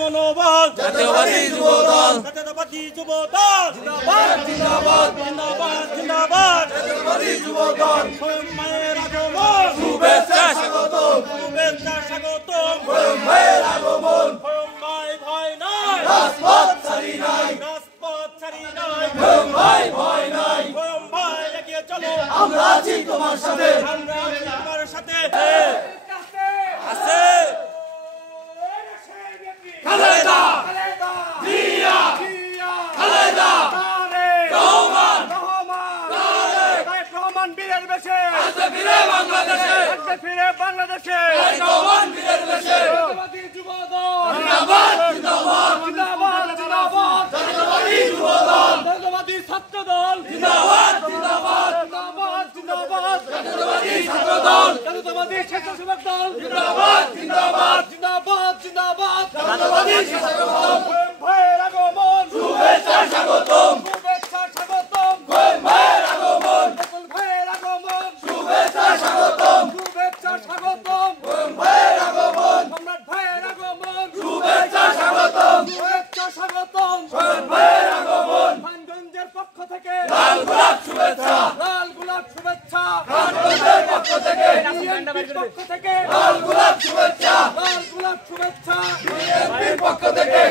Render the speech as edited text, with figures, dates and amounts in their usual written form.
মনোবল জাতীয়বাদী যুবদল জাতীয়তাবাদী যুবদল জিন্দাবাদ জিন্দাবাদ জিন্দাবাদ জিন্দাবাদ জাতীয়বাদী যুবদল খোয়ম ভাইয়ের আগমন শুভেচ্ছা স্বাগতম শুভেচ্ছা স্বাগতম খোয়ম ভাইয়ের আগমন খোয়ম ভাই ভয় নাই রাজপথ ছাড়ি নাই রাজপথ ছাড়ি নাই খোয়ম ভাই ভয় নাই খোয়ম ভাই এগিয়ে চলো আমরা আছি তোমার সাথে আমরা আছি তোমার সাথে আছে খালেদা জিয়া খালেদা রহমান তারেক রহমান বীরের বেশে আসতে ফিরে বাংলাদেশে আসতে ফিরে বাংলাদেশে তারেক রহমান বীরের বেশে জাতীয়তাবাদী যুবদল জিন্দাবাদ জিন্দাবাদ জিন্দাবাদ জিন্দাবাদ জাতীয়বাদী যুবদল জাতীয়তাবাদী ছাত্রদল জিন্দাবাদ জিন্দাবাদ জিন্দাবাদ জিন্দাবাদ জাতীয়বাদী ছাত্রদল জাতীয়তাবাদী স্বেচ্ছাসেবক দল জিন্দাবাদ জিন্দাবাদ জিন্দাবাদ জিন্দাবাদ জাতীয়বাদী ছাত্রদল খোয়ম ভাইয়ের আগমন শুভেচ্ছা স্বাগতম শুভেচ্ছা স্বাগতম খোয়ম ভাইয়ের আগমন খোয়ম ভাইয়ের আগমন শুভেচ্ছা স্বাগতম শুভেচ্ছা স্বাগতম খোয়ম ভাইয়ের আগমন সম্রাট ভাইয়ের আগমন শুভেচ্ছা স্বাগতম শুভেচ্ছা স্বাগতম খোয়ম ভাইয়ের আগমন খানগঞ্জের পক্ষ থেকে লাল গোলাপ শুভেচ্ছা লাল গোলাপ শুভেচ্ছা খানগঞ্জের পক্ষ থেকে বিএনপির পক্ষ থেকে লাল গোলাপ শুভেচ্ছা লাল গোলাপ শুভেচ্ছা বিএনপির পক্ষ থেকে